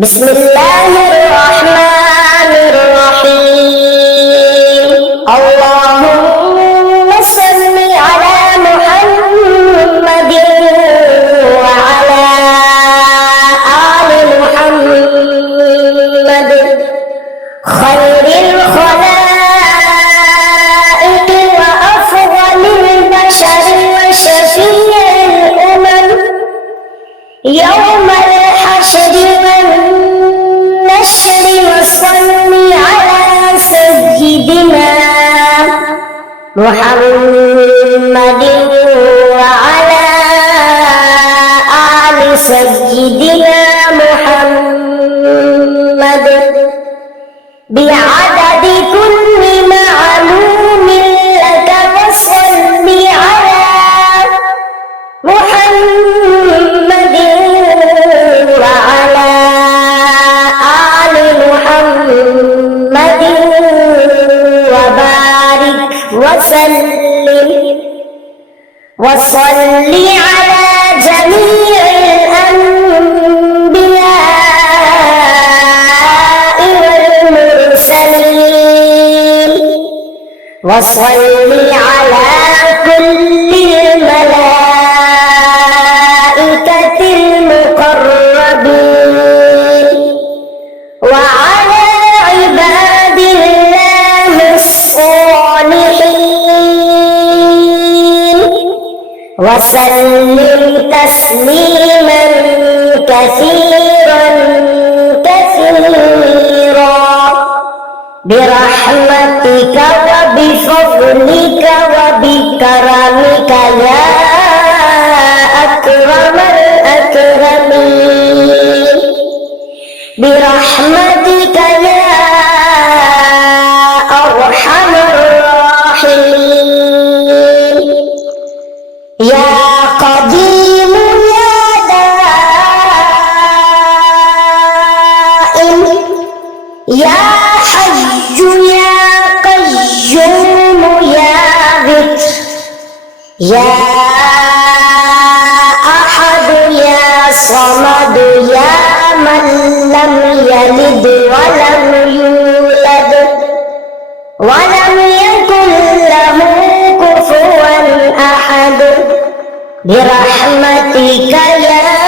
بسم الله الرحمن الرحيم اللهم صل على محمد وعلى آل محمد خير الخلائق وأفضل البشر وشفيع الأمم يوم الحشر والنشر وصل على سيدنا محمد وعلى آل سيدنا محمد بعدد كل معلوم لك وصل على محمد وعلى آل محمد وبارك وسلم وصل على جميع الأنبياء والمرسلين وصل على كل الملائكة المقربين وعلى عباد الله الصالحين وسلم تسليما كثيرا كثيرا برحمتك وبفضلك وبكرمك يا أكرم الأكرمين برحمتك يا أرحم الراحمين يا قديم يا دائم يا حي يا قيوم يا ذكر يا أحد يا صمد يا من لم يلد ولم يولد ولم يكن له كفوا أحد برحمتك يا